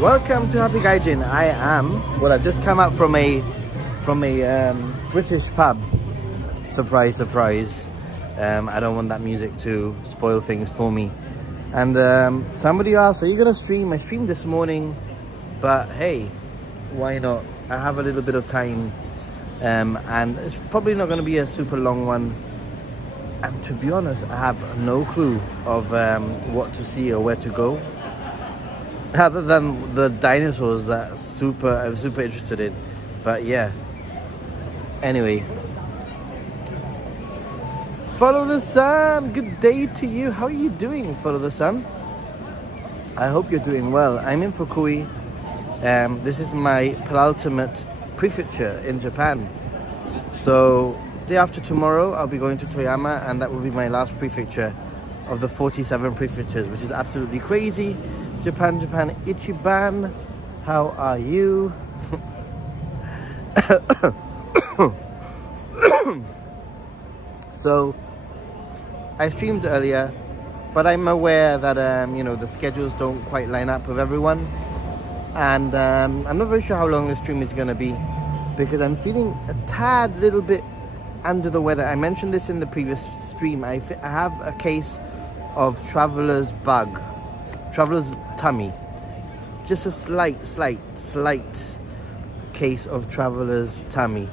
Welcome to Happy Gaijin. I've just come out from a British pub. Surprise, surprise. I don't want that music to spoil things for me. And somebody asked, are you gonna stream? I streamed this morning, but hey, why not? I have a little bit of time, and it's probably not gonna be a super long one. And to be honest, I have no clue of what to see or where to go, other than the dinosaurs that I'm super interested in. But yeah, anyway, Follow the Sun, good day to you. How are you doing, Follow the Sun? I hope you're doing well. I'm in Fukui. This is my penultimate prefecture in Japan. So day after tomorrow I'll be going to Toyama, and that will be my last prefecture of the 47 prefectures, which is absolutely crazy. Japan Ichiban, how are you? So I streamed earlier, but I'm aware that the schedules don't quite line up with everyone, and I'm not very sure how long this stream is going to be, because I'm feeling a tad little bit under the weather. I mentioned this in the previous stream. I have a case of traveler's tummy, just a slight case of traveler's tummy,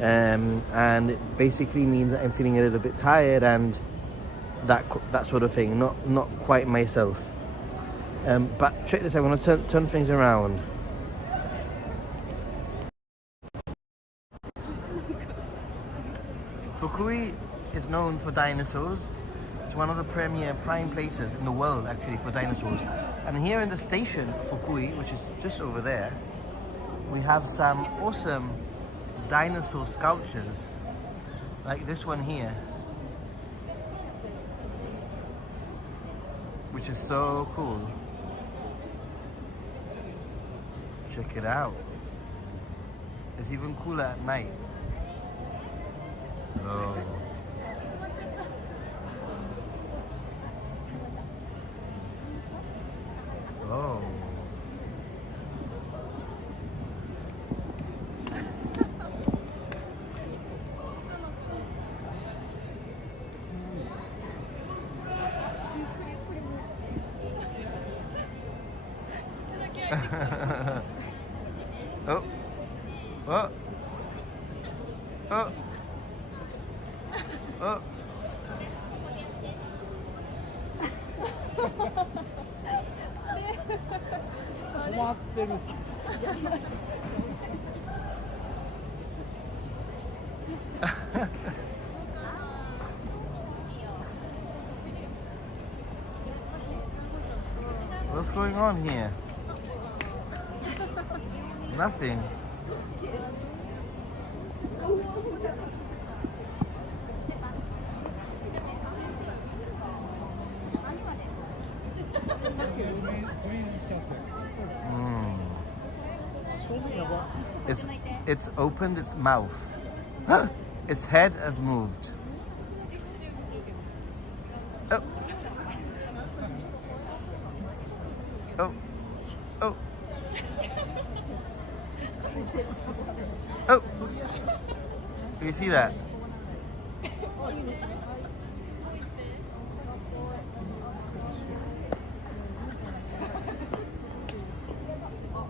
and it basically means that I'm feeling a little bit tired and that sort of thing. Not quite myself. But check this out. I want to turn things around. Fukui is known for dinosaurs. It's one of the prime places in the world, actually, for dinosaurs. And here in the station, Fukui, which is just over there, we have some awesome dinosaur sculptures, like this one here, which is so cool. Check it out. It's even cooler at night. Oh. Oh. Oh. Oh. Oh. Oh. What's going on here? Nothing. It's opened its mouth. Its head has moved. Oh. Oh. Oh. Oh. Do you see that?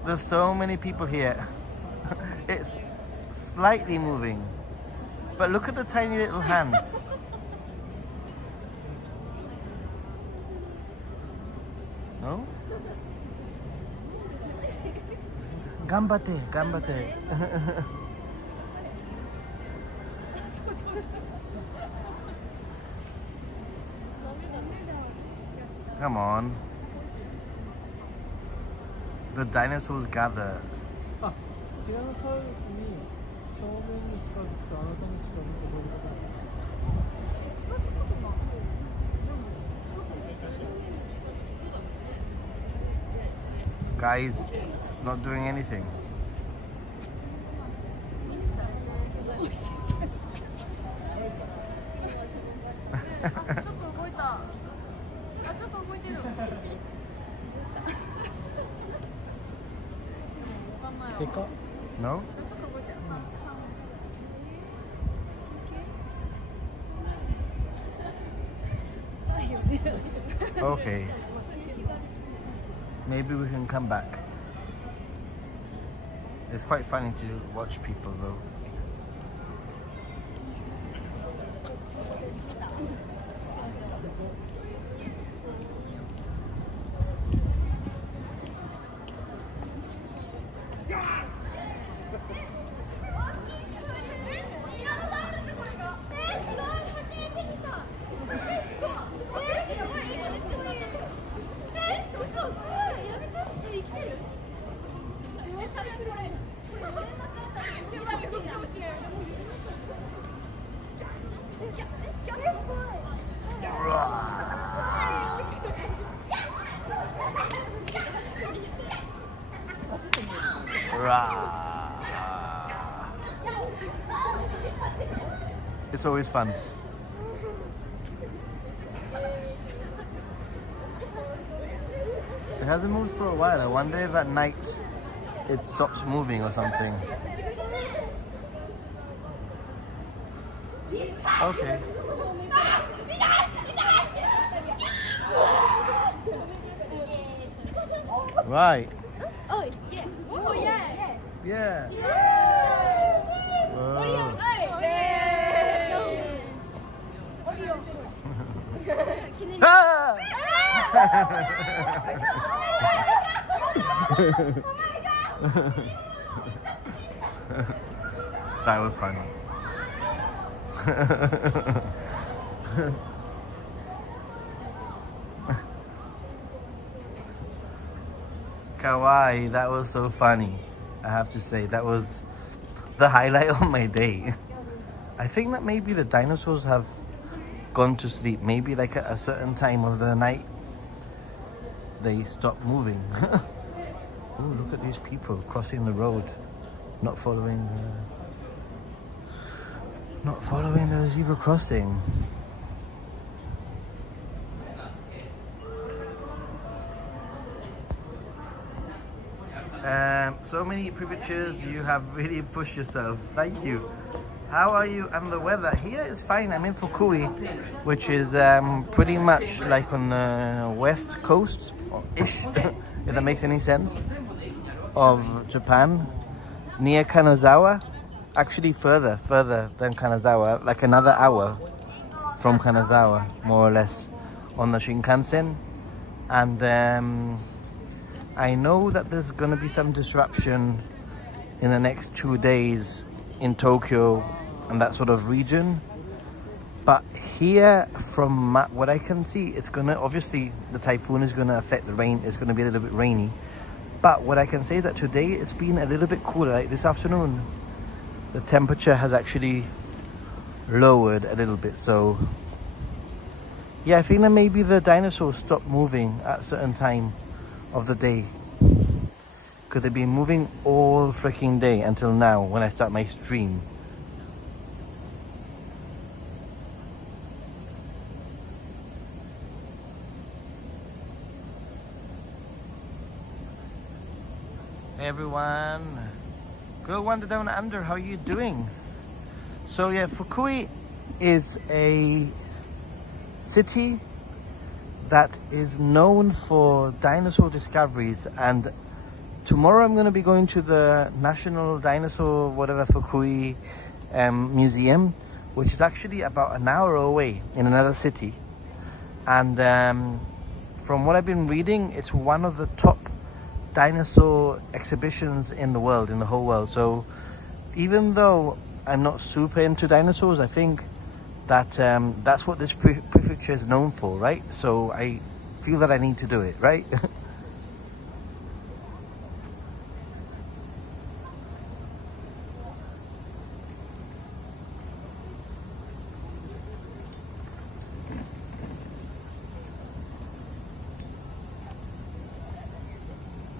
There's so many people here. It's slightly moving, but look at the tiny little hands. No? Ganbate. Come on. The dinosaurs gather. Guys, it's not doing anything. No? Okay. Maybe we can come back. It's quite funny to watch people though. It's always fun. It hasn't moved for a while. I wonder if at night it stops moving or something. Okay. Right. Oh yeah. Oh yeah. Yeah. Whoa. Ah! That was funny. Kawaii, that was so funny. I have to say, that was the highlight of my day. I think that maybe the dinosaurs have gone to sleep. Maybe like at a certain time of the night, they stop moving. Oh, look at these people crossing the road, not following the zebra crossing. So many pictures, you have really pushed yourself. Thank you. How are you? And the weather here is fine. I'm in Fukui, which is pretty much like on the west coast-ish, if that makes any sense, of Japan, near Kanazawa. Actually further than Kanazawa, like another hour from Kanazawa, more or less, on the Shinkansen. And I know that there's going to be some disruption in the next 2 days in Tokyo and that sort of region. But here, from what I can see, it's going to, obviously, the typhoon is going to affect the rain. It's going to be a little bit rainy. But what I can say is that today it's been a little bit cooler. Like this afternoon, the temperature has actually lowered a little bit. So, yeah, I think that maybe the dinosaurs stop moving at a certain time of the day, because they've been moving all freaking day until now when I start my stream. Hey everyone, Go Wander Down Under, how are you doing? So yeah, Fukui is a city that is known for dinosaur discoveries, and tomorrow I'm going to be going to the National Dinosaur Fukui Museum, which is actually about an hour away in another city. And from what I've been reading, it's one of the top dinosaur exhibitions in the world, in the whole world. So even though I'm not super into dinosaurs, I think that that's what this prefecture is known for, right? So I feel that I need to do it, right?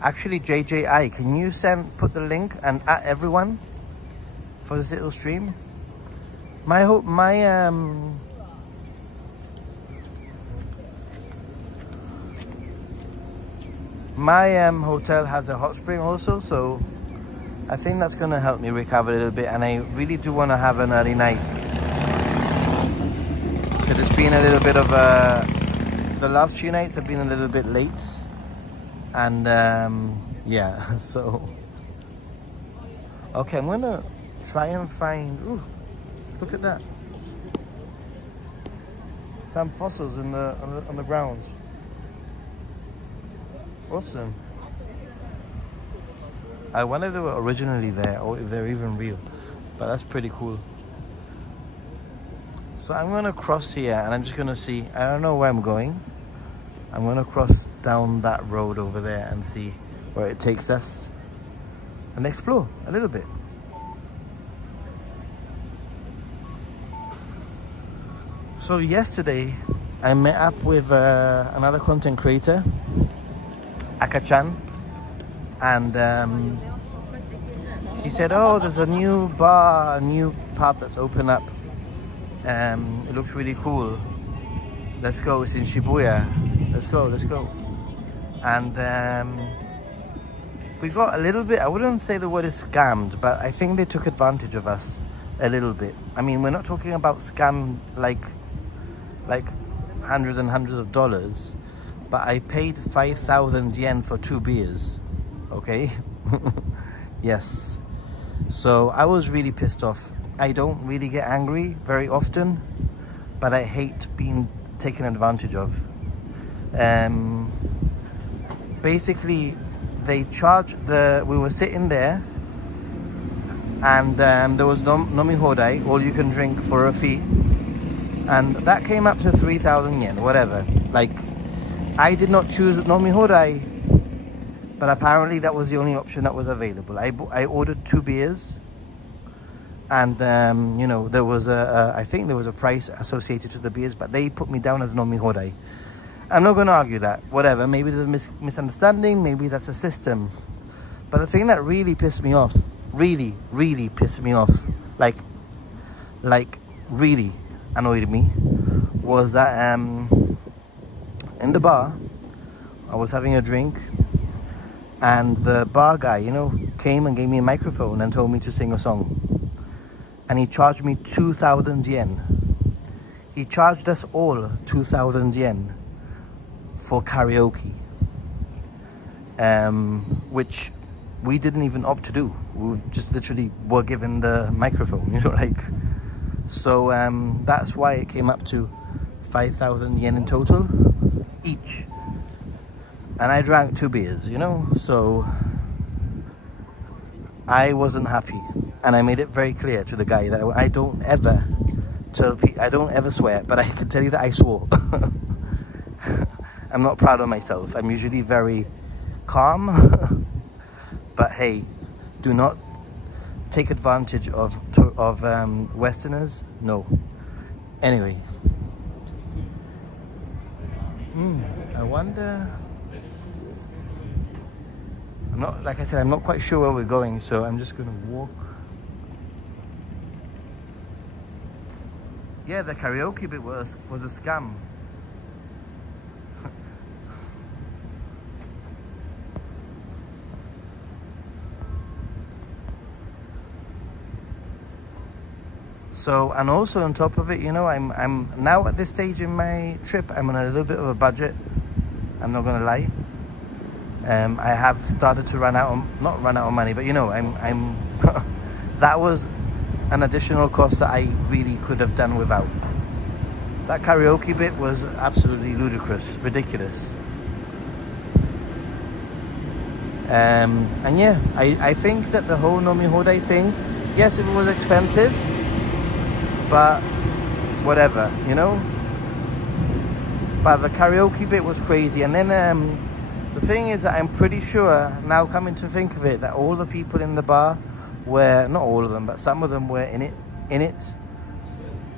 Actually, JJI, can you put the link and at everyone for this little stream? My hotel has a hot spring also, so I think that's going to help me recover a little bit, and I really do want to have an early night. Because it's been a little bit of the last few nights have been a little bit late. And yeah, so... Okay, I'm going to try and find... Ooh, look at that. Some fossils on the ground. Awesome. I wonder if they were originally there or if they're even real. But that's pretty cool. So I'm going to cross here and I'm just going to see. I don't know where I'm going. I'm going to cross down that road over there and see where it takes us. And explore a little bit. So yesterday I met up with another content creator, Aka-chan, and he said, oh, there's a new bar, a new pub that's opened up. It looks really cool. Let's go, it's in Shibuya. Let's go. And we got a little bit, I wouldn't say the word is scammed, but I think they took advantage of us a little bit. I mean, we're not talking about scam like hundreds and hundreds of dollars, but I paid 5,000 yen for 2 beers. Okay. Yes. So I was really pissed off. I don't really get angry very often, but I hate being taken advantage of. Basically they charged we were sitting there, and there was nomi hodai, all you can drink for a fee, and that came up to 3,000 yen, whatever. Like, I did not choose nomi hodai, but apparently that was the only option that was available. I ordered 2 beers, and you know, there was I think there was a price associated to the beers, but they put me down as nomi hodai. I'm not going to argue that. Whatever. Maybe there's a misunderstanding. Maybe that's a system. But the thing that really pissed me off, really pissed me off, like really annoyed me, was that in the bar, I was having a drink, and the bar guy, you know, came and gave me a microphone and told me to sing a song. And he charged me 2,000 yen. He charged us all 2,000 yen. For karaoke, which we didn't even opt to do. We just literally were given the microphone, you know, like. So that's why it came up to 5,000 yen in total each, and I drank 2 beers, you know. So I wasn't happy, and I made it very clear to the guy that I don't ever swear, but I can tell you that I swore. I'm not proud of myself. I'm usually very calm. But hey, do not take advantage of Westerners. No. Anyway. I wonder... like I said, I'm not quite sure where we're going, so I'm just going to walk. Yeah, the karaoke bit was a scam. So, and also on top of it, you know, I'm now at this stage in my trip, I'm on a little bit of a budget. I'm not gonna lie. I have started to not run out of money, but you know, I'm that was an additional cost that I really could have done without. That karaoke bit was absolutely ludicrous, ridiculous. And yeah, I think that the whole nomi hodai thing, yes, it was expensive, but whatever, you know. But the karaoke bit was crazy. And then the thing is that I'm pretty sure, now coming to think of it, that all the people in the bar were, not all of them, but some of them were in it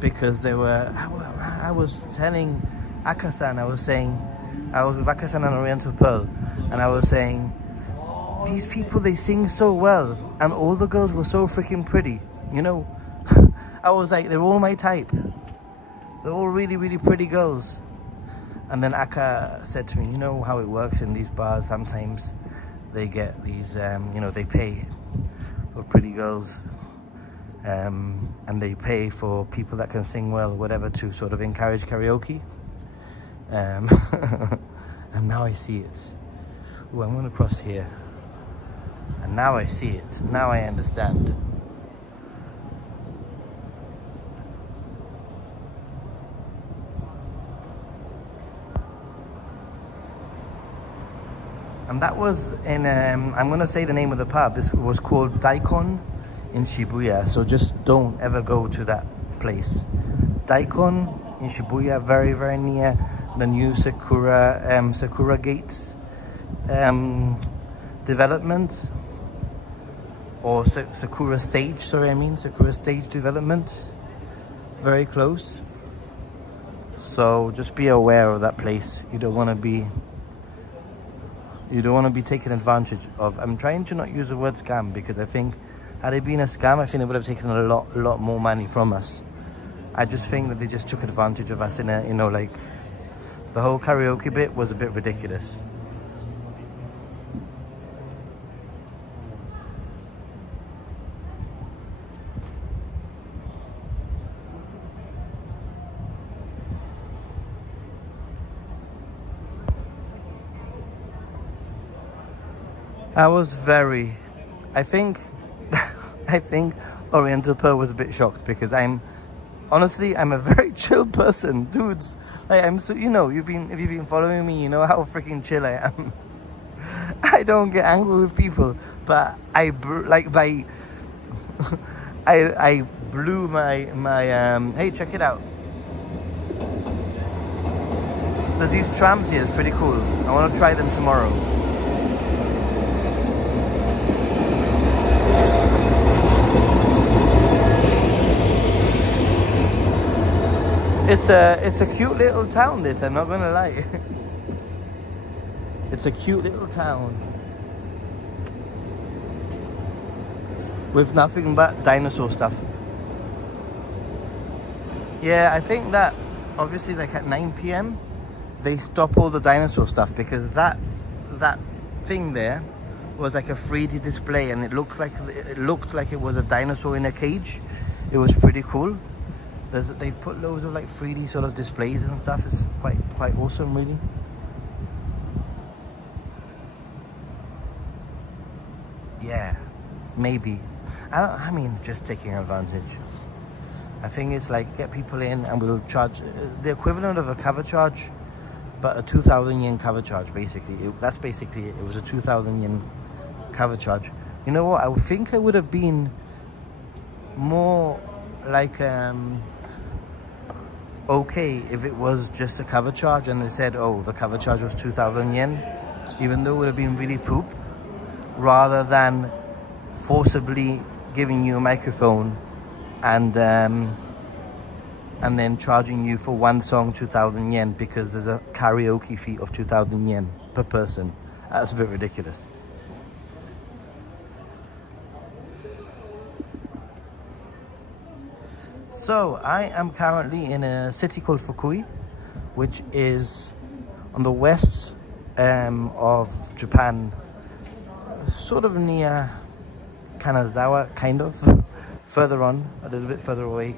because they were, I was telling Aka-san, I was with Aka-san and Oriental Pearl, and I was saying, these people, they sing so well, and all the girls were so freaking pretty, you know. I was like, they're all my type. They're all really pretty girls. And then Aka said to me, you know how it works in these bars, sometimes they get these, you know, they pay of pretty girls, and they pay for people that can sing well, whatever, to sort of encourage karaoke. And now I see it. Oh, I'm going to cross here. And now I see it. Now I understand. And that was in, I'm going to say the name of the pub. This was called Daikon in Shibuya. So just don't ever go to that place. Daikon in Shibuya, very, very near the new Sakura Gates development. Or Sakura Stage, Sakura Stage development. Very close. So just be aware of that place. You don't want to be taken advantage of. I'm trying to not use the word scam, because I think had it been a scam, I think they would have taken a lot more money from us. I just think that they just took advantage of us in a, like, the whole karaoke bit was a bit ridiculous. I think Oriental Pearl was a bit shocked, because I'm a very chill person, dudes. Like, I'm so, if you've been following me, you know how freaking chill I am. I don't get angry with people, but I blew my hey, check it out. There's these trams here, it's pretty cool. I want to try them tomorrow. It's a cute little town, this, I'm not gonna lie. It's a cute little town with nothing but dinosaur stuff. Yeah, I think that obviously, like, at 9 p.m. they stop all the dinosaur stuff, because that thing there was like a 3D display, and it looked like it was a dinosaur in a cage. It was pretty cool. They've put loads of like 3D sort of displays and stuff. It's quite awesome, really. Yeah, maybe. I mean, just taking advantage. I think it's like, get people in and we'll charge the equivalent of a cover charge, but a 2,000 yen cover charge, basically. That's basically it. It was a 2,000 yen cover charge. You know what? I think I would have been more like okay if it was just a cover charge and they said, oh, the cover charge was 2,000 yen, even though it would have been really poop, rather than forcibly giving you a microphone and then charging you for one song 2,000 yen because there's a karaoke fee of 2,000 yen per person. That's a bit ridiculous. So I am currently in a city called Fukui, which is on the west of Japan, sort of near Kanazawa, kind of further on, a little bit further away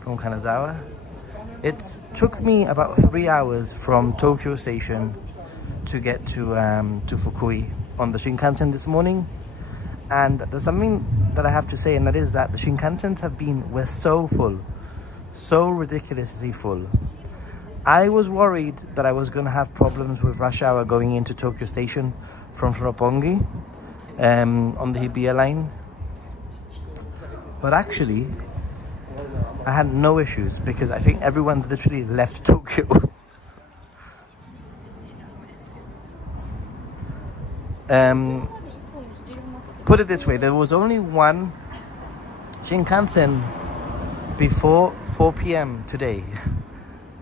from Kanazawa. It took me about 3 hours from Tokyo Station to get to Fukui on the Shinkansen this morning. And there's something that I have to say, and that is that the Shinkansens were so full, so ridiculously full. I was worried that I was going to have problems with rush hour going into Tokyo Station from Roppongi on the Hibiya line. But actually, I had no issues because I think everyone's literally left Tokyo. Put it this way, there was only one Shinkansen before 4 p.m. today.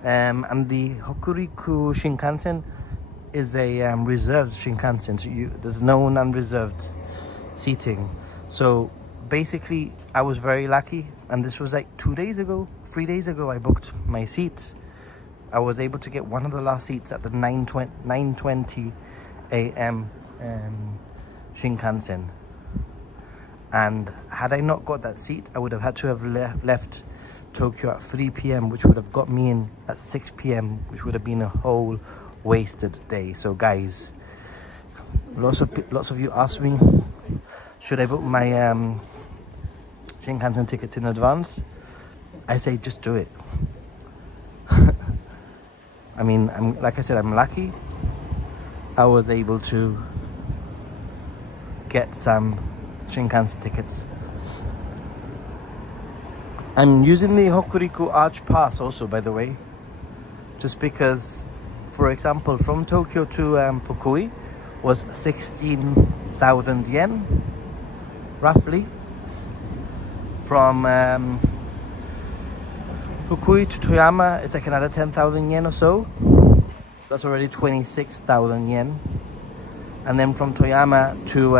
And the Hokuriku Shinkansen is a reserved Shinkansen, so there's no unreserved seating. So basically, I was very lucky, and this was like 3 days ago, I booked my seat. I was able to get one of the last seats at the 9:20 a.m. Shinkansen. And had I not got that seat, I would have had to have left Tokyo at 3 p.m, which would have got me in at 6 p.m, which would have been a whole wasted day. So guys, lots of you asked me, should I book my Shinkansen tickets in advance? I say just do it. I mean, like I said, I'm lucky. I was able to get some Shinkansen tickets. I'm using the Hokuriku Arch Pass also, by the way, just because, for example, from Tokyo to Fukui was 16,000 yen, roughly. From Fukui to Toyama, it's like another 10,000 yen or so. So that's already 26,000 yen. And then from Toyama to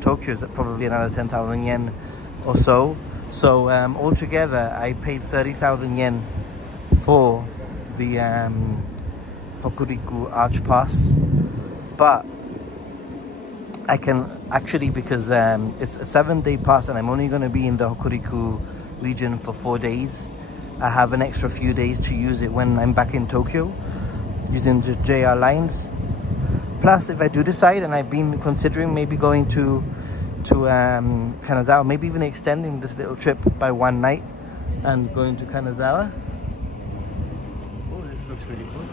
Tokyo is probably another 10,000 yen or so. So altogether, I paid 30,000 yen for the Hokuriku Arch Pass. But I can actually, because it's a 7-day pass and I'm only going to be in the Hokuriku region for 4 days, I have an extra few days to use it when I'm back in Tokyo, using the JR lines. Plus, if I do decide, and I've been considering maybe going to Kanazawa, maybe even extending this little trip by one night and going to Kanazawa. Oh, this looks really good.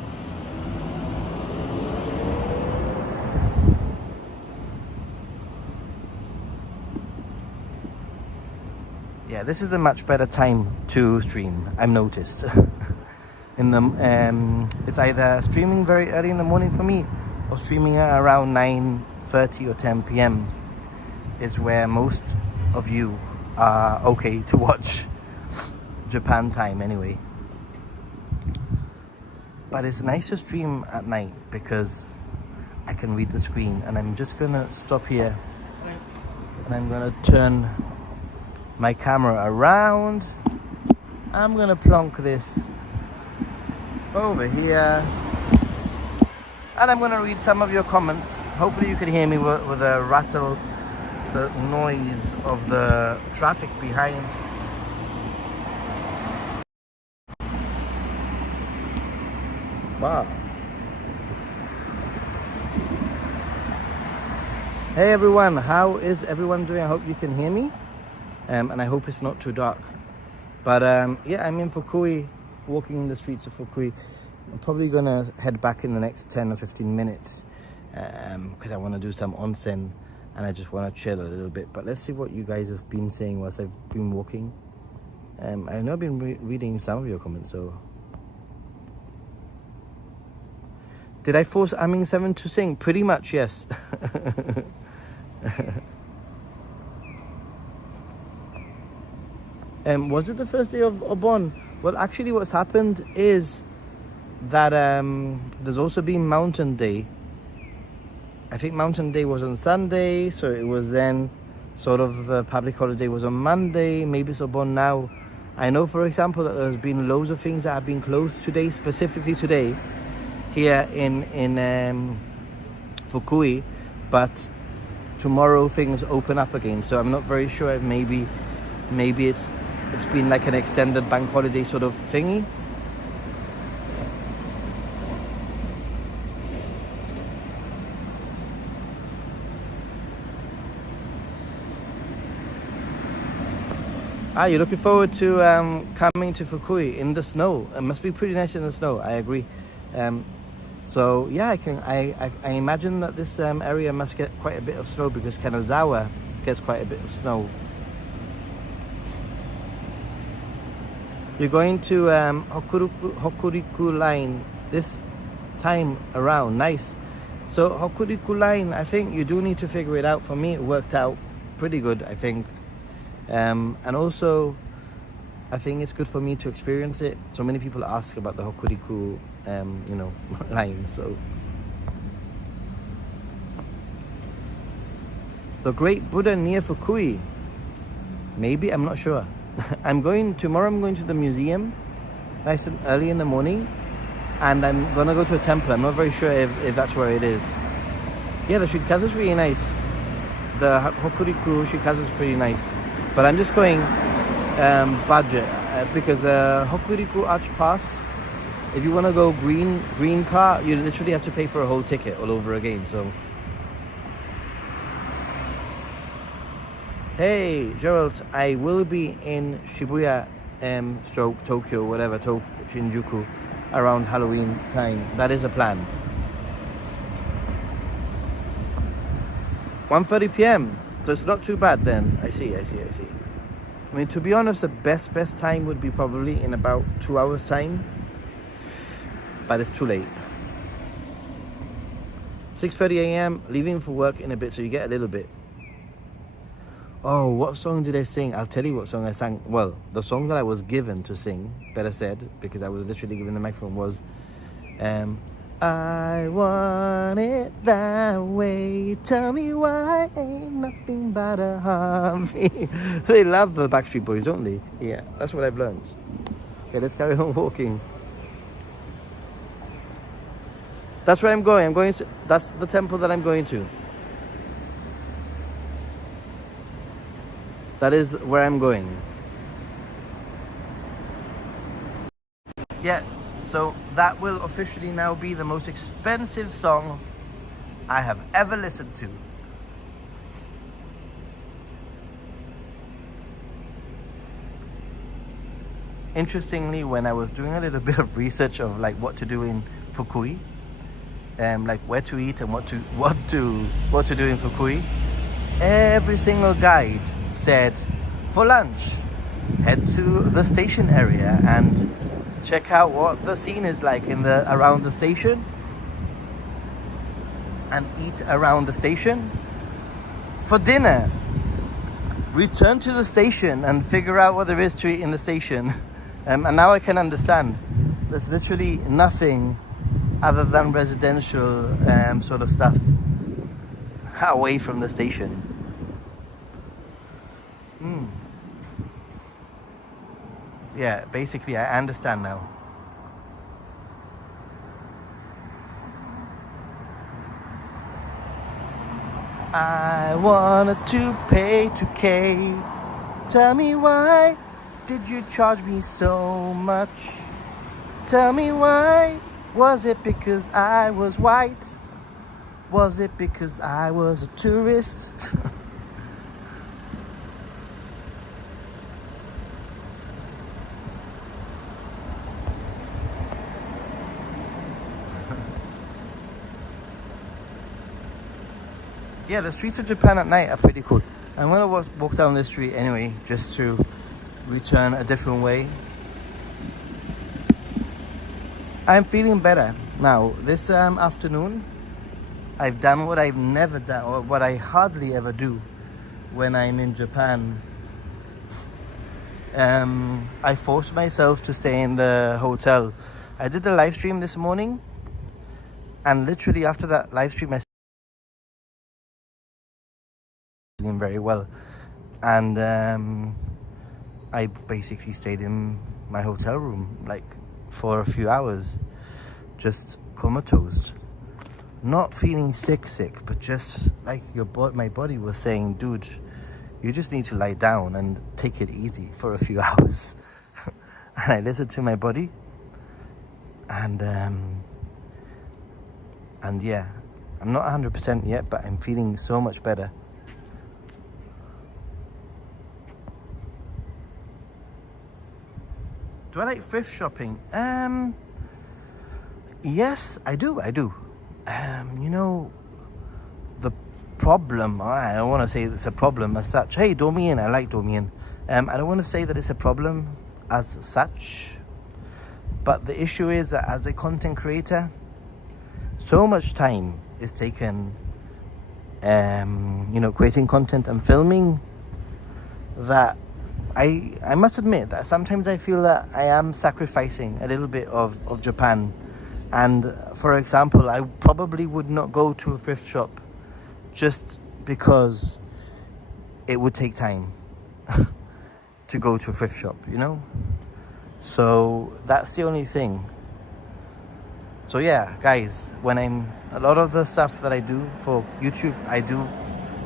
Yeah, this is a much better time to stream, I've noticed. It's either streaming very early in the morning for me, or streaming at around 9:30 or 10 p.m. is where most of you are okay to watch Japan time anyway. But it's nice to stream at night because I can read the screen. And I'm just gonna stop here and I'm gonna turn my camera around. I'm gonna plonk this over here. And I'm going to read some of your comments. Hopefully you can hear me with the rattle, the noise of the traffic behind. Wow. Hey everyone, how is everyone doing? I hope you can hear me. And I hope it's not too dark. But yeah, I'm in Fukui, walking in the streets of Fukui. I'm probably gonna head back in the next 10 or 15 minutes because I want to do some onsen and I just want to chill a little bit. But let's see what you guys have been saying whilst I've been walking. I know I've been reading some of your comments. So, did I force Aming 7 to sing? Pretty much, yes. Was it the first day of Obon? Well, actually, what's happened is that there's also been Mountain Day. I think Mountain Day was on Sunday, so it was then sort of the public holiday was on Monday. Maybe it's Obon now. I know, for example, that there's been loads of things that have been closed today, specifically today, here in Fukui, but tomorrow things open up again. So I'm not very sure if maybe it's been like an extended bank holiday sort of thingy. You're looking forward to coming to Fukui in the snow. It must be pretty nice in the snow. I agree. So yeah, I imagine that this area must get quite a bit of snow because Kanazawa gets quite a bit of snow. You're going to Hokuriku line this time around. Nice. So Hokuriku line, I think you do need to figure it out. For me, it worked out pretty good, I think. And also, I think it's good for me to experience it. So many people ask about the Hokuriku, line. So the Great Buddha near Fukui. Maybe, I'm not sure. Tomorrow I'm going to the museum, nice and early in the morning, and I'm gonna go to a temple. I'm not very sure if that's where it is. Yeah, the Shinkansen is really nice. the Hokuriku Shikazu is pretty nice, but I'm just going budget because Hokuriku Arch Pass, if you want to go green car, you literally have to pay for a whole ticket all over again. So hey Gerald, I will be in Shibuya stroke Tokyo, whatever, Shinjuku, around Halloween time. That is a plan. 1:30 p.m. So it's not too bad then. I see. I mean, to be honest, the best time would be probably in about 2 hours time, but it's too late. 6:30 a.m. leaving for work in a bit, so you get a little bit. Oh, what song did I sing? I'll tell you what song I sang. Well, the song that I was given to sing, better said, because I was literally given the microphone, was I want it that way. Tell me why ain't nothing but a hobby. They love the Backstreet Boys, don't they? Yeah, that's what I've learned. Okay, let's carry on walking. That's where I'm going. I'm going to. That's the temple that I'm going to. That is where I'm going. Yeah. So that will officially now be the most expensive song I have ever listened to. Interestingly, when I was doing a little bit of research of like what to do in Fukui, like where to eat and what to do in Fukui, every single guide said for lunch, head to the station area and check out what the scene is like around the station and eat around the station. For dinner, return to the station and figure out what there is to eat in the station. And now I can understand. There's literally nothing other than residential sort of stuff away from the station. Yeah, basically I understand now. I wanted to pay 2K. Tell me why did you charge me so much? Tell me why. Was it because I was white? Was it because I was a tourist? Yeah, the streets of Japan at night are pretty cool. I'm gonna walk down this street anyway, just to return a different way. I'm feeling better now. This afternoon, I've done what I've never done, or what I hardly ever do when I'm in Japan. I forced myself to stay in the hotel. I did the live stream this morning, and literally after that live stream, I feeling very well, and I basically stayed in my hotel room like for a few hours, just comatose, not feeling sick, but just like my body was saying, dude, you just need to lie down and take it easy for a few hours. And I listened to my body, and yeah, I'm not 100% yet, but I'm feeling so much better. Do I like thrift shopping? Yes, I do. You know, the problem, I don't want to say it's a problem as such. Hey, Domian, I like Domian. I don't want to say that it's a problem as such, but the issue is that as a content creator, so much time is taken, creating content and filming, that I must admit that sometimes I feel that I am sacrificing a little bit of Japan. And for example, I probably would not go to a thrift shop just because it would take time to go to a thrift shop, you know? So that's the only thing. So yeah, guys, a lot of the stuff that I do for YouTube, I do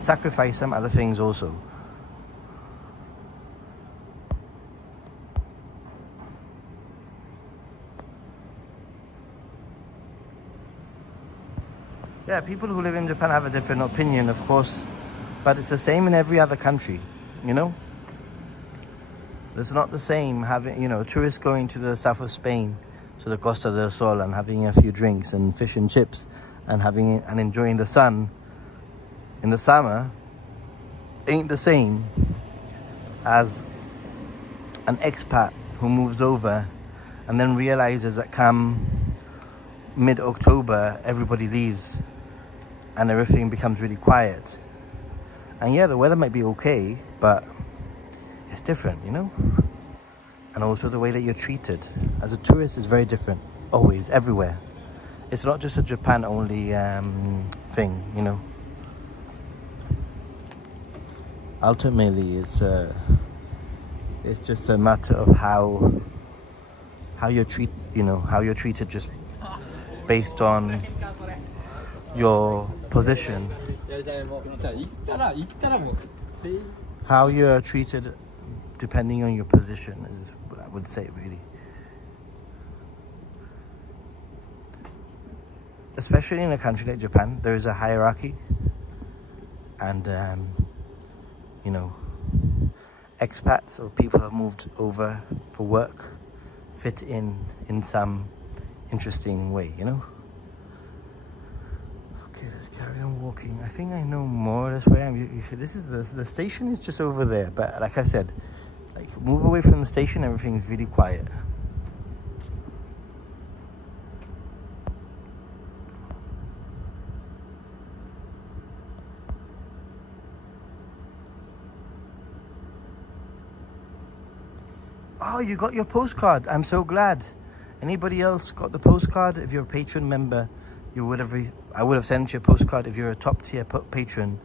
sacrifice some other things also. Yeah, people who live in Japan have a different opinion, of course, but it's the same in every other country, you know? It's not the same having, you know, tourists going to the south of Spain, to the Costa del Sol, and having a few drinks and fish and chips and enjoying the sun in the summer ain't the same as an expat who moves over and then realizes that come mid-October everybody leaves and everything becomes really quiet. And yeah, the weather might be okay, but it's different, you know? And also the way that you're treated as a tourist is very different, always, everywhere. It's not just a Japan only thing, you know? Ultimately, it's just a matter of how you're how you're treated just based on your position. How you're treated depending on your position is what I would say, really. Especially in a country like Japan, there is a hierarchy, and you know, expats or people who have moved over for work fit in some interesting way, you know. Okay, let's carry on walking. I think I know more or less where I am. This is the station is just over there, but like I said, like move away from the station, everything's really quiet. Oh, you got your postcard. I'm so glad. Anybody else got the postcard? If you're a patron member, I would have sent you a postcard if you're a top tier patron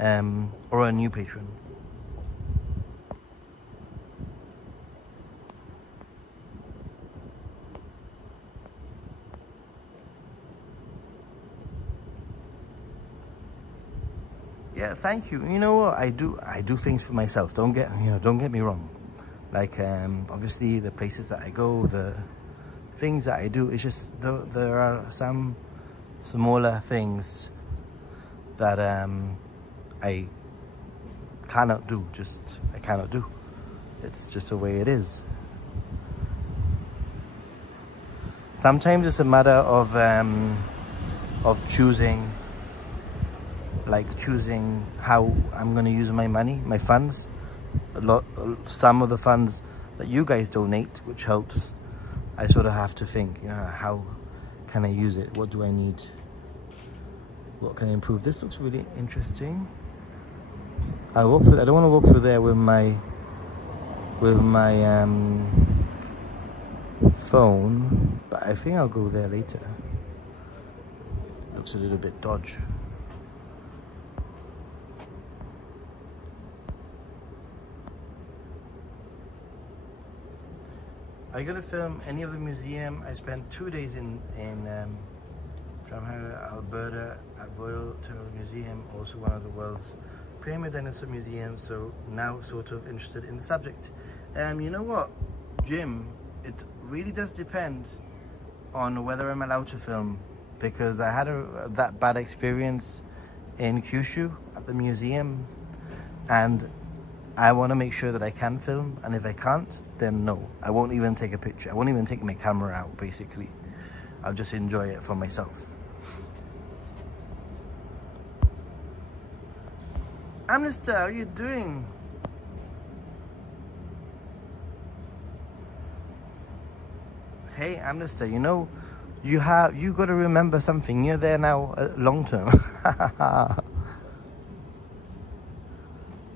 or a new patron. Yeah, thank you. You know what? I do things for myself. Don't get me wrong. Like obviously the places that I go, the things that I do, it's just there are some smaller things that I cannot do. I cannot do. It's just the way it is. Sometimes it's a matter of choosing how I'm going to use my money, my funds. Some of the funds that you guys donate, which helps. I sort of have to think, you know, how can I use it? What do I need? What can I improve? This looks really interesting. I don't want to walk through there with my phone, but I think I'll go there later. Looks a little bit dodgy. Are you going to film any of the museum? I spent 2 days in Drumheller, Alberta, at Royal Terminal Museum, also one of the world's premier dinosaur museums, so now sort of interested in the subject. You know what, Jim, it really does depend on whether I'm allowed to film, because I had that bad experience in Kyushu at the museum, and I want to make sure that I can film, and if I can't, then no, I won't even take a picture. I won't even take my camera out, basically. I'll just enjoy it for myself. Amnesty, how are you doing? Hey, Amnesty, you know, you got to remember something. You're there now long term.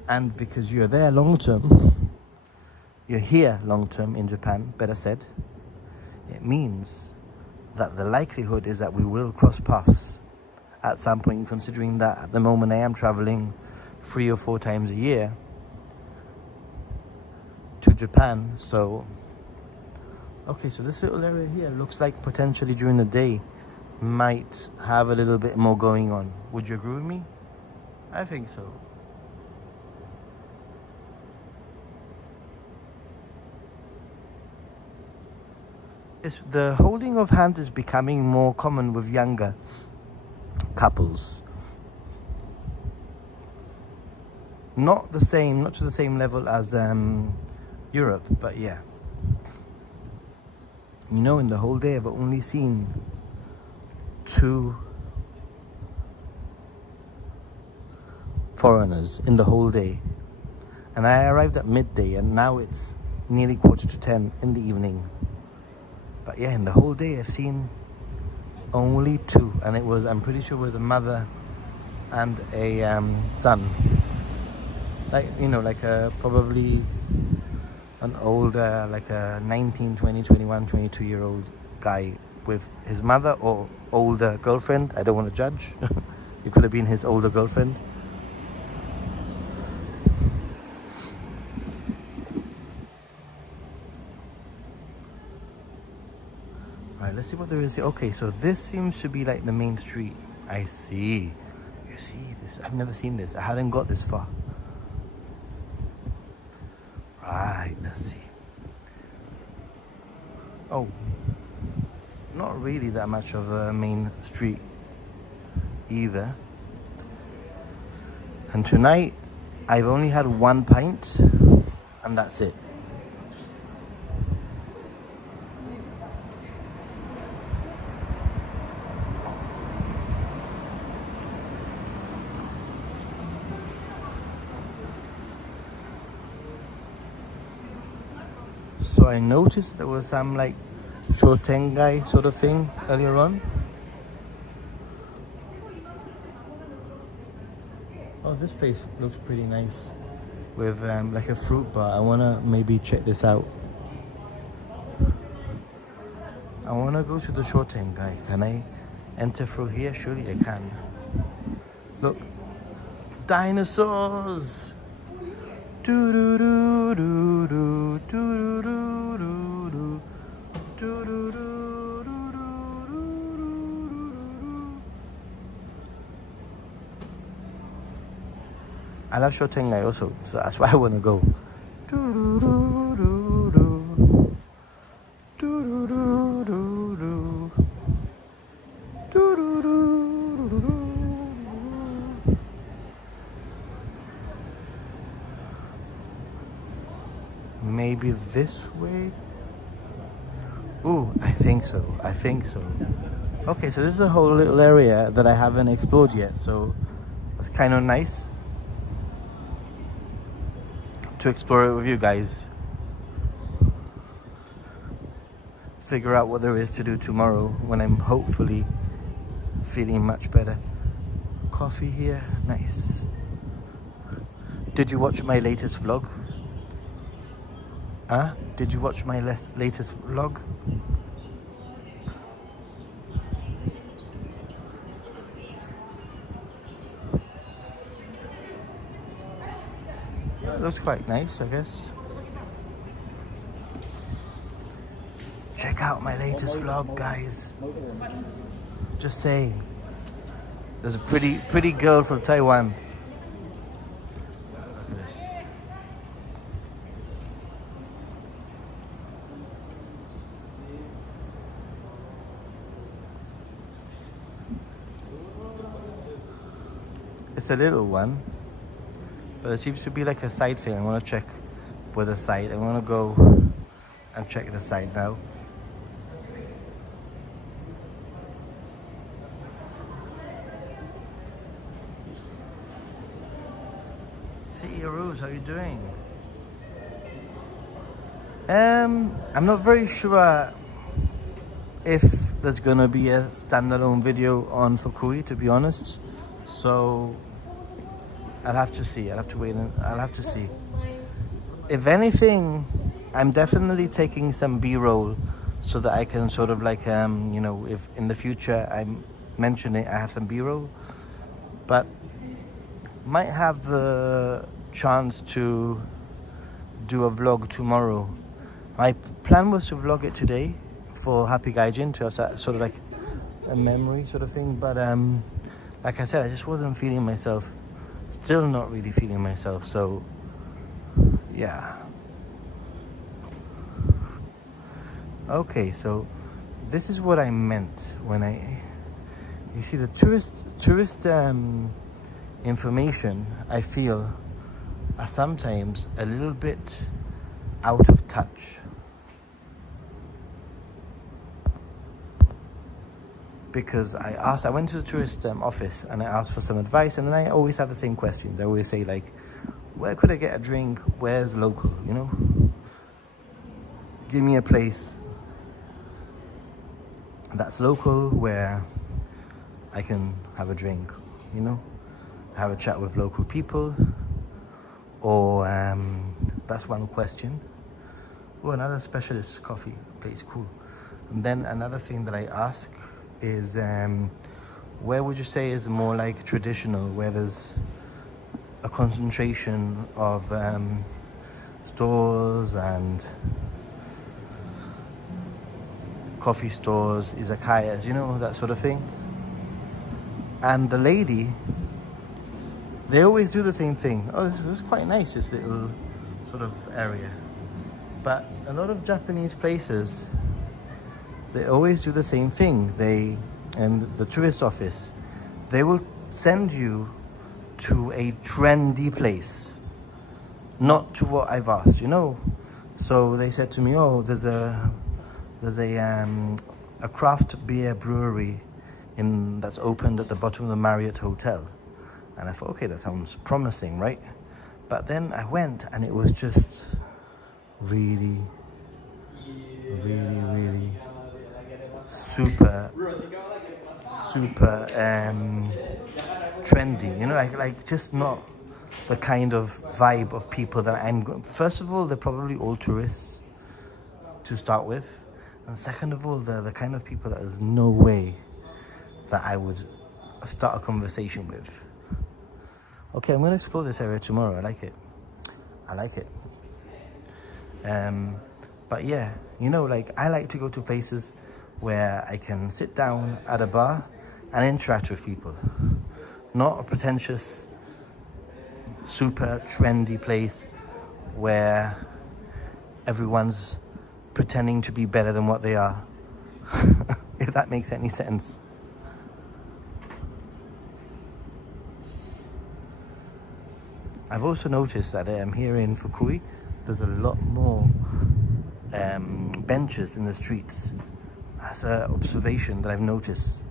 And because you're there long term, you're here long term in Japan, better said, it means that the likelihood is that we will cross paths at some point, considering that at the moment I am traveling 3 or 4 times a year to Japan. So, okay, so this little area here looks like potentially during the day might have a little bit more going on. Would you agree with me? I think so. The holding of hands is becoming more common with younger couples. Not to the same level as Europe, but yeah. You know, in the whole day I've only seen 2 foreigners in the whole day. And I arrived at midday and now it's nearly 9:45 in the evening. But yeah, in the whole day I've seen only 2, and I'm pretty sure it was a mother and a son. Like, you know, like probably an older, like a 19, 20, 21, 22-year-old guy with his mother or older girlfriend. I don't want to judge. It could have been his older girlfriend. Right, let's see what there is here. Okay, so this seems to be like the main street. I see. You see this? I've never seen this. I hadn't got this far. Right, let's see. Oh, not really that much of a main street either. And tonight, I've only had 1 pint, and that's it. So I noticed there was some like shotengai sort of thing earlier on. Oh, this place looks pretty nice with like a fruit bar. I want to maybe check this out. I want to go to the shotengai. Can I enter through here? Surely I can. Look, dinosaurs! Do do do do do do do do do do do. I love shotengai also, so that's why I want to go. Maybe this way? Ooh, I think so. Okay, so this is a whole little area that I haven't explored yet, so it's kind of nice to explore it with you guys. Figure out what there is to do tomorrow when I'm hopefully feeling much better. Coffee here, nice. Did you watch my latest vlog? Did you watch my latest vlog? Yeah, it looks quite nice, I guess. Check out my latest vlog, guys. Just saying. There's a pretty girl from Taiwan. Look at this. It's a little one, but it seems to be like a side thing. I want to check with the side. I want to go and check the side now. City Rose, how are you doing? I'm not very sure if there's gonna be a standalone video on Fukui, to be honest. So I'll have to see. I'll have to wait and I'll have to see. If anything, I'm definitely taking some B-roll so that I can sort of like, you know, if in the future I'm mentioning I have some B-roll, but might have the chance to do a vlog tomorrow. My plan was to vlog it today for Happy Gaijin, to have that sort of like a memory sort of thing, but like I said, I just wasn't feeling myself Still not really feeling myself, so yeah. Okay, so this is what I meant when you see the tourist information, I feel, are sometimes a little bit out of touch. Because I went to the tourist office and I asked for some advice, and then I always have the same questions. I always say, like, where could I get a drink? Where's local, you know? Give me a place that's local where I can have a drink, you know? Have a chat with local people. Or that's one question. Oh, another specialist coffee place, cool. And then another thing that I ask is where would you say is more like traditional, where there's a concentration of stores and coffee stores, izakayas, you know, that sort of thing. And the lady, they always do the same thing. Oh, this is quite nice, this little sort of area. But a lot of Japanese places, they always do the same thing. And the tourist office, they will send you to a trendy place, not to what I've asked, you know. So they said to me, oh, there's a craft beer brewery that's opened at the bottom of the Marriott Hotel. And I thought, okay, that sounds promising, right? But then I went and it was just really, really, really super trendy, you know, like just not the kind of vibe of people that I'm going. First of all, they're probably all tourists to start with, and second of all, they're the kind of people that there's no way that I would start a conversation with. Okay, I'm going to explore this area tomorrow. I like it. But yeah, you know, like I like to go to places where I can sit down at a bar and interact with people. Not a pretentious, super trendy place where everyone's pretending to be better than what they are. If that makes any sense. I've also noticed that here in Fukui, there's a lot more benches in the streets. That's an observation that I've noticed.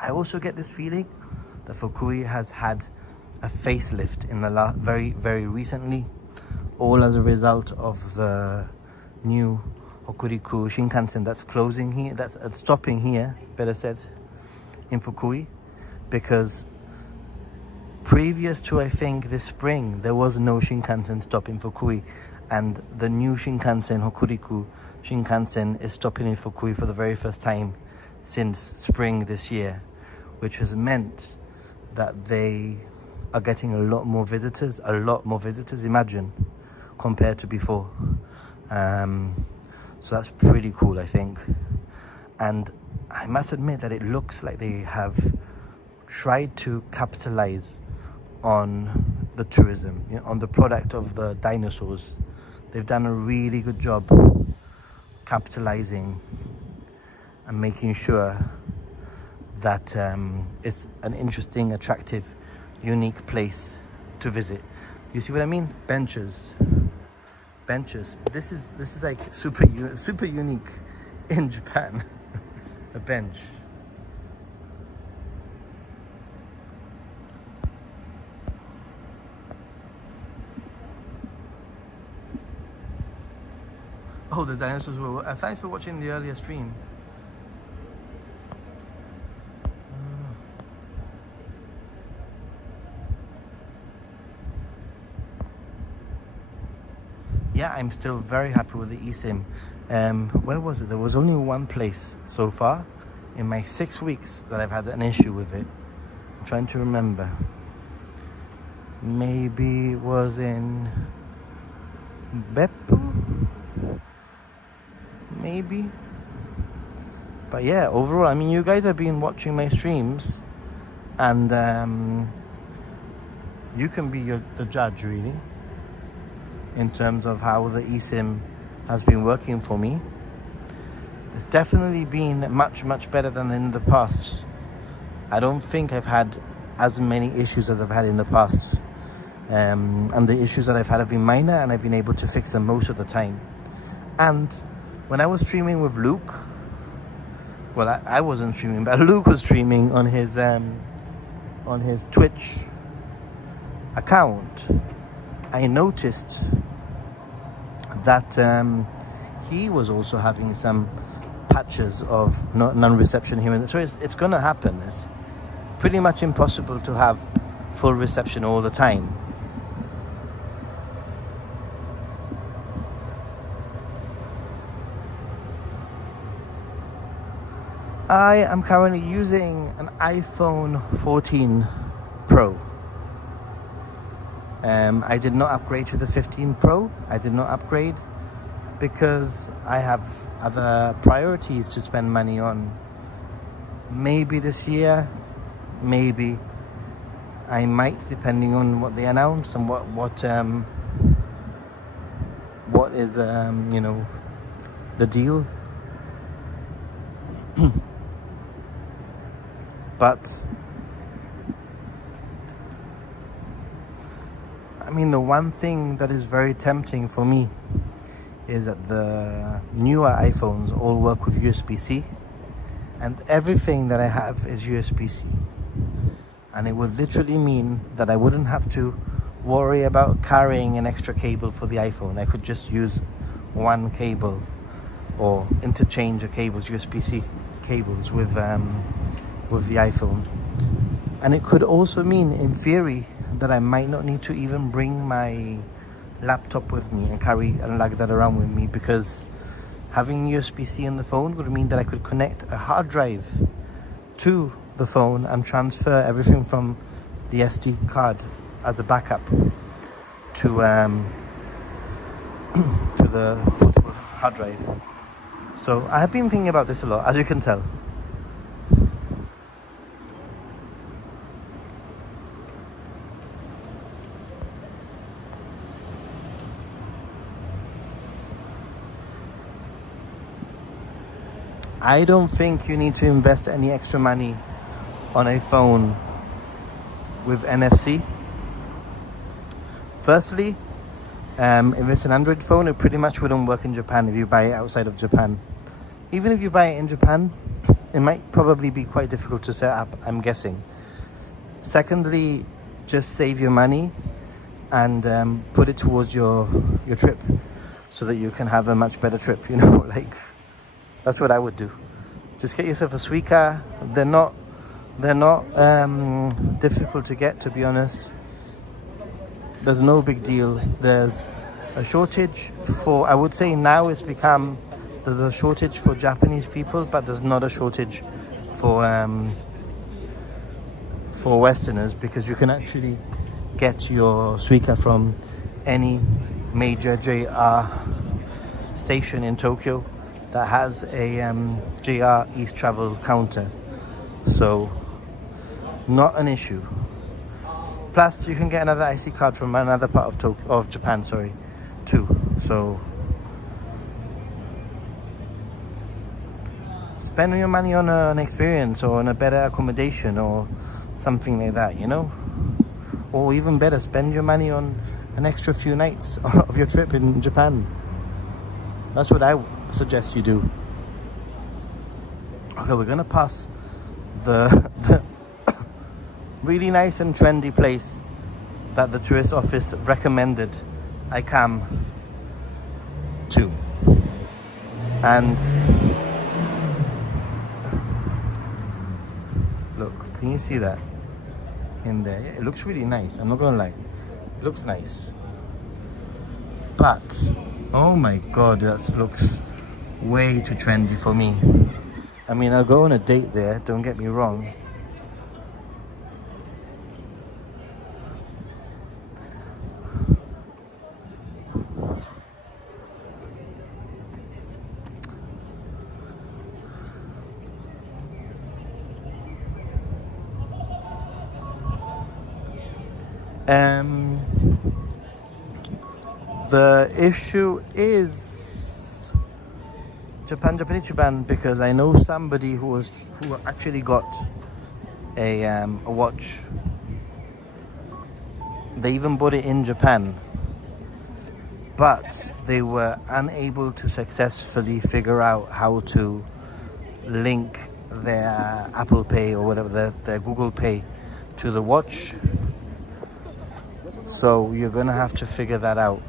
I also get this feeling that Fukui has had a facelift in the very, very recently, all as a result of the new Hokuriku Shinkansen that's closing here, that's stopping here, better said, in Fukui, because previous to, I think, this spring, there was no Shinkansen stop in Fukui, and the new Shinkansen, Hokuriku Shinkansen, is stopping in Fukui for the very first time since spring this year, which has meant that they are getting a lot more visitors, imagine, compared to before. So that's pretty cool, I think. And I must admit that it looks like they have tried to capitalize on the tourism, you know, on the product of the dinosaurs. They've done a really good job capitalizing and making sure that it's an interesting, attractive, unique place to visit. You see what I mean? Benches. This is like super unique in Japan. A bench. Oh, the dinosaurs were... thanks for watching the earlier stream. Yeah, I'm still very happy with the eSIM. Where was it? There was only one place so far in my 6 weeks that I've had an issue with it. I'm trying to remember. Maybe it was in Beppu? Maybe. But yeah, overall, I mean, you guys have been watching my streams And you can be the judge, really, in terms of how the eSIM has been working for me. It's definitely been much, much better than in the past. I don't think I've had as many issues as I've had in the past. And the issues that I've had have been minor, and I've been able to fix them most of the time. And when I was streaming with Luke, well, I wasn't streaming, but Luke was streaming on his Twitch account. I noticed that he was also having some patches of non-reception here. So it's going to happen. It's pretty much impossible to have full reception all the time. I am currently using an iPhone 14 Pro. I did not upgrade to the 15 Pro. I did not upgrade because I have other priorities to spend money on. Maybe this year, maybe I might, depending on what they announce and what is the deal. But I mean, the one thing that is very tempting for me is that the newer iPhones all work with USB-C, and everything that I have is USB-C, and it would literally mean that I wouldn't have to worry about carrying an extra cable for the iPhone. I could just use one cable or interchange the cables, USB-C cables, with the iPhone. And it could also mean, in theory, that I might not need to even bring my laptop with me and carry and lug that around with me, because having USB-C in the phone would mean that I could connect a hard drive to the phone and transfer everything from the SD card as a backup to the portable hard drive. So I have been thinking about this a lot, as you can tell. I don't think you need to invest any extra money on a phone with NFC. Firstly, if it's an Android phone, it pretty much wouldn't work in Japan if you buy it outside of Japan. Even if you buy it in Japan, it might probably be quite difficult to set up, I'm guessing. Secondly, just save your money and put it towards your trip so that you can have a much better trip, like... That's what I would do. Just get yourself a Suica. They're not difficult to get, to be honest. There's no big deal. There's a shortage for, I would say now there's a shortage for Japanese people, but there's not a shortage for Westerners, because you can actually get your Suica from any major JR station in Tokyo that has a JR East Travel counter. So, not an issue. Plus, you can get another IC card from another part of Japan, too. So, spend your money on an experience or on a better accommodation or something like that, Or even better, spend your money on an extra few nights of your trip in Japan. That's what I suggest you do. Okay, we're gonna pass the really nice and trendy place that the tourist office recommended I come to. And look, can you see that in there? It looks really nice, I'm not gonna lie. It looks nice. But oh my god, that looks way too trendy for me. I mean, I'll go on a date there, don't get me wrong. The issue is Japan Ichiban, because I know somebody who actually got a watch. They even bought it in Japan, but they were unable to successfully figure out how to link their Apple Pay or whatever, their Google Pay to the watch. So you're gonna have to figure that out.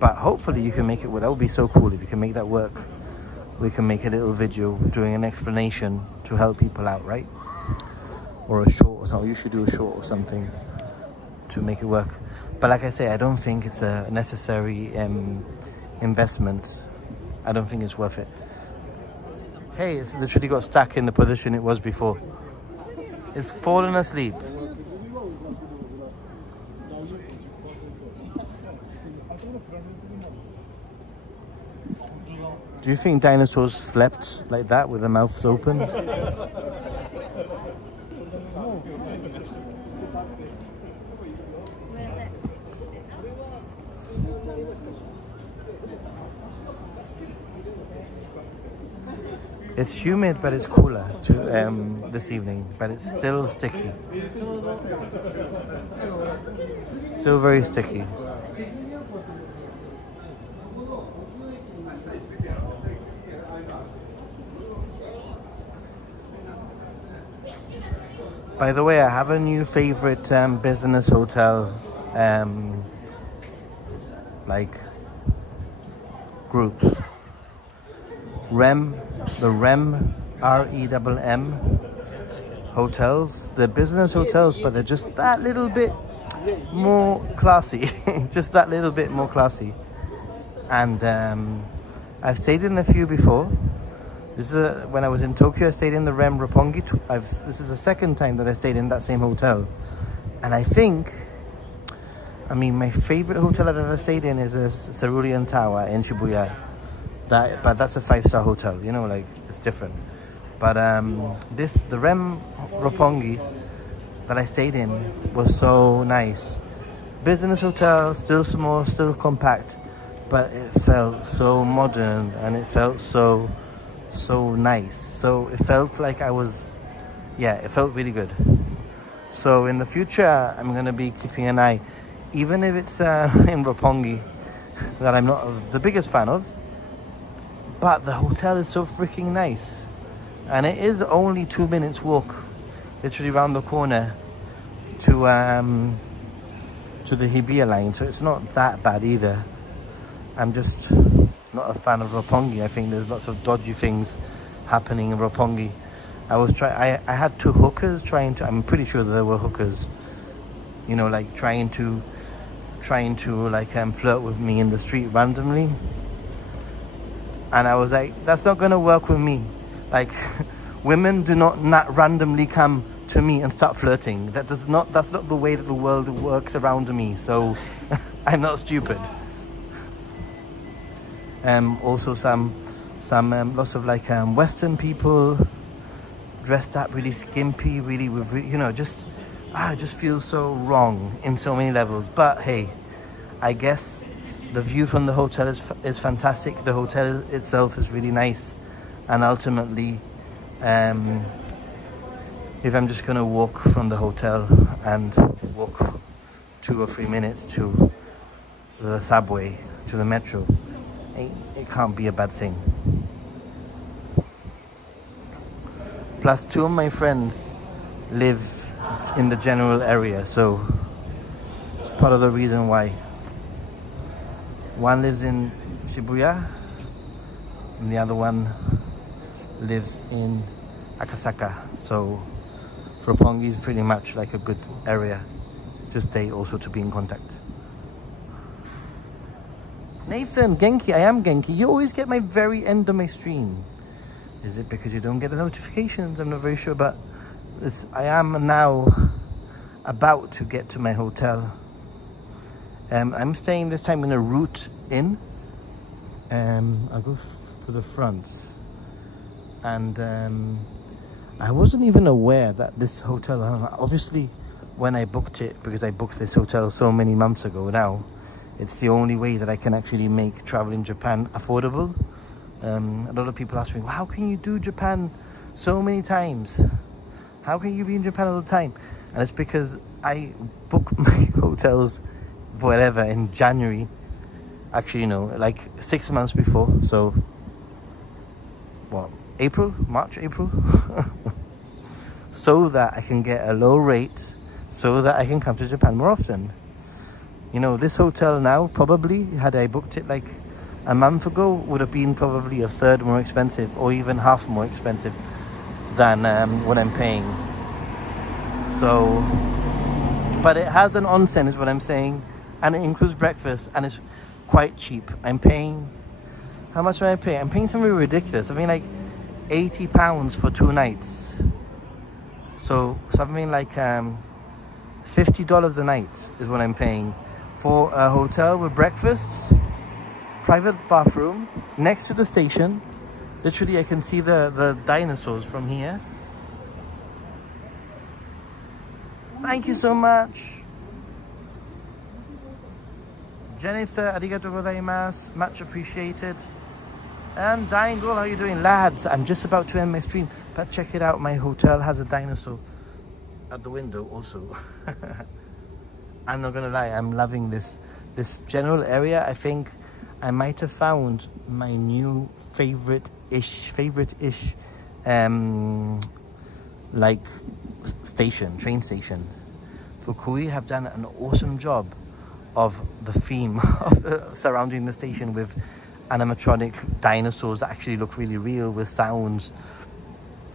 But hopefully you can make it work. That would be so cool if you can make that work. We can make a little video doing an explanation to help people out, right? Or a short or something. You should do a short or something to make it work. But like I say, I don't think it's a necessary investment. I don't think it's worth it. Hey, it's literally got stuck in the position it was before. It's fallen asleep. Do you think dinosaurs slept like that with their mouths open? It's humid, but it's cooler this evening, but it's still sticky. Still very sticky. By the way, I have a new favorite business hotel group. The REM, REMM hotels. They're business hotels, but they're just that little bit more classy. Just that little bit more classy. And I've stayed in a few before. When I was in Tokyo, I stayed in the REM Roppongi. This is the second time that I stayed in that same hotel. And my favorite hotel I've ever stayed in is a Cerulean Tower in Shibuya. But that's a 5-star hotel, it's different. But the REM Roppongi that I stayed in was so nice. Business hotel, still small, still compact, but it felt so modern and it felt so nice. So it felt like it felt really good. So in the future, I'm going to be keeping an eye, even if it's in Roppongi, that I'm not the biggest fan of. But the hotel is so freaking nice. And it is only 2 minutes walk, literally around the corner to the Hibiya line. So it's not that bad either. I'm just not a fan of Roppongi. I think there's lots of dodgy things happening in Roppongi. I had 2 hookers I'm pretty sure that there were hookers, trying to flirt with me in the street randomly. And I was like, that's not gonna work with me. Women do not randomly come to me and start flirting. That's not the way that the world works around me. So I'm not stupid. Also some lots of Western people dressed up really skimpy, really with it just feels so wrong in so many levels. But hey, I guess the view from the hotel is fantastic. The hotel itself is really nice, and ultimately, if I'm just gonna walk from the hotel and walk 2 or 3 minutes to the subway, to the metro, it can't be a bad thing. Plus, 2 of my friends live in the general area, so it's part of the reason why. One lives in Shibuya, and the other one lives in Akasaka. So Roppongi is pretty much like a good area to stay, also to be in contact. Nathan, Genki, I am Genki. You always get my very end of my stream. Is it because you don't get the notifications? I'm not very sure, but I am now about to get to my hotel. I'm staying this time in a Root Inn. I'll go for the front. And I wasn't even aware that this hotel, obviously, when I booked it, because I booked this hotel so many months ago now, it's the only way that I can actually make travel in Japan affordable. A lot of people ask me, well, how can you do Japan so many times? How can you be in Japan all the time? And it's because I book my hotels whatever in January. Actually, like 6 months before. So, what, March, April? So that I can get a low rate, so that I can come to Japan more often. This hotel now, probably, had I booked it like a month ago, would have been probably a third more expensive, or even half more expensive than what I'm paying. So, but it has an onsen, is what I'm saying, and it includes breakfast, and it's quite cheap. I'm paying, how much am I paying? I'm paying something ridiculous. I mean, like £80 for 2 nights. So something like $50 a night is what I'm paying for a hotel with breakfast, private bathroom, next to the station. Literally, I can see the dinosaurs from here. Thank you so much. Jennifer, arigatou gozaimasu. Much appreciated. And Dying Girl, how are you doing? Lads, I'm just about to end my stream, but check it out. My hotel has a dinosaur at the window also. I'm not gonna lie, I'm loving this general area. I think I might have found my new favorite-ish like train station. Fukui have done an awesome job of the theme of surrounding the station with animatronic dinosaurs that actually look really real, with sounds,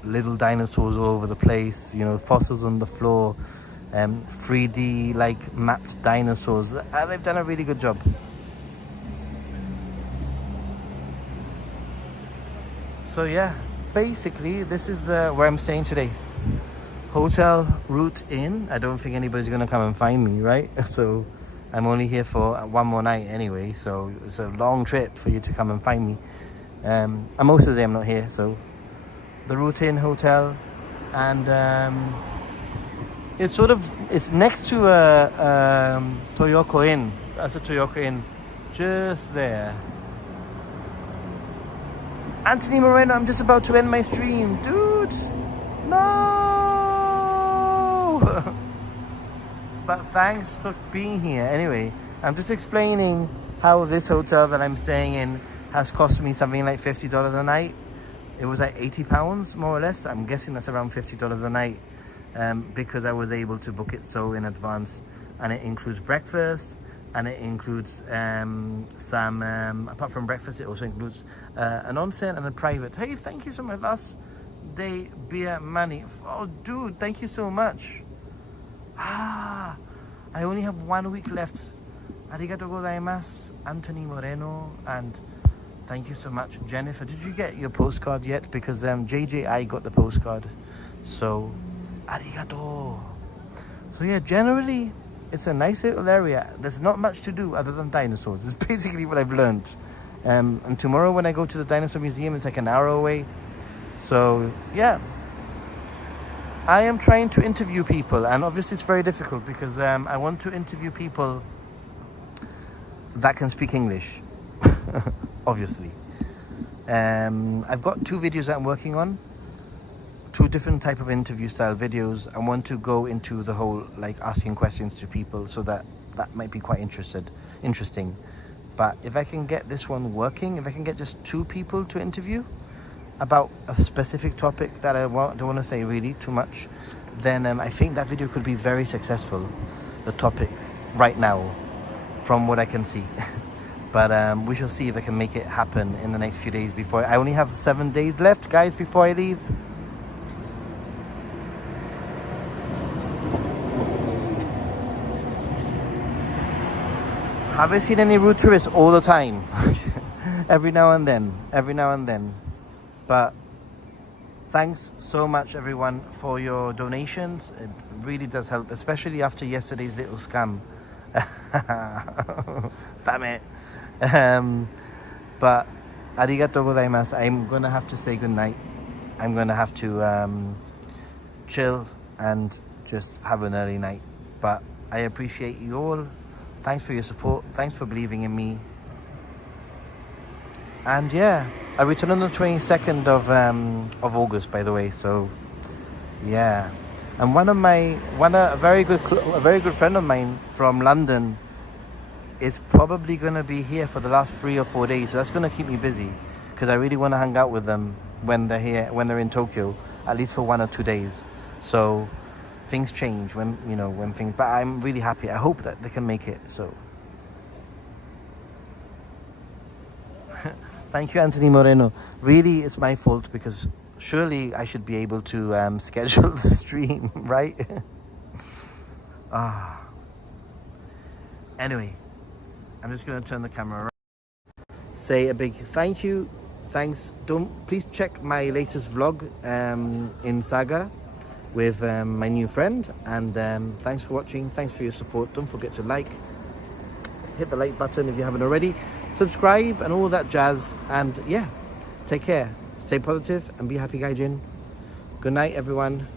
little dinosaurs all over the place, fossils on the floor, 3D like mapped dinosaurs. They've done a really good job. So yeah, basically this is where I'm staying today. Hotel Route Inn. I don't think anybody's gonna come and find me, right? So I'm only here for one more night anyway, so it's a long trip for you to come and find me. And most of the day I'm not here, so the Route Inn Hotel, and it's next to a Toyoko Inn. That's a Toyoko Inn, just there. Anthony Moreno, I'm just about to end my stream, dude. No. But thanks for being here. Anyway, I'm just explaining how this hotel that I'm staying in has cost me something like $50 a night. It was like £80 more or less. I'm guessing that's around $50 a night, because I was able to book it so in advance, and it includes breakfast, and it includes some apart from breakfast, it also includes an onsen and a private. Hey, thank you so much. Last day beer money. Oh dude, thank you so much. I only have 1 week left. Arigatou gozaimasu, Anthony Moreno, and thank you so much, Jennifer. Did you get your postcard yet? Because JJI got the postcard. So, arigato. So yeah, generally, it's a nice little area. There's not much to do other than dinosaurs. It's basically what I've learned. And tomorrow when I go to the dinosaur museum, it's like an hour away. So yeah, I am trying to interview people, and obviously it's very difficult because I want to interview people that can speak English, obviously. I've got 2 videos that I'm working on, 2 different type of interview style videos. I want to go into the whole like asking questions to people, so that might be quite interesting. But if I can get this one working, if I can get just 2 people to interview about a specific topic that I don't want to say really too much, then I think that video could be very successful, the topic right now, from what I can see. But we shall see if I can make it happen in the next few days. Before I only have 7 days left, guys, before I leave. Have I seen any rude tourists? All the time. every now and then. But thanks so much, everyone, for your donations. It really does help, especially after yesterday's little scam. Damn it. But arigatou gozaimasu. I'm gonna have to say goodnight. I'm gonna have to chill and just have an early night. but I appreciate you all. Thanks for your support. Thanks for believing in me. And yeah, I return on the 22nd of August, by the way. So yeah, and a very good friend of mine from London is probably gonna be here for the last 3 or 4 days. So that's gonna keep me busy because I really want to hang out with them when they're here, when they're in Tokyo, at least for 1 or 2 days. So things change when things. But I'm really happy. I hope that they can make it. So. Thank you, Anthony Moreno. Really, it's my fault because surely I should be able to schedule the stream, right? Anyway, I'm just going to turn the camera around. Say a big thank you. Thanks. Please check my latest vlog in Saga with my new friend. And thanks for watching. Thanks for your support. Don't forget to hit the like button if you haven't already. Subscribe and all that jazz. And yeah, take care. Stay positive and be happy, Gaijin. Good night, everyone.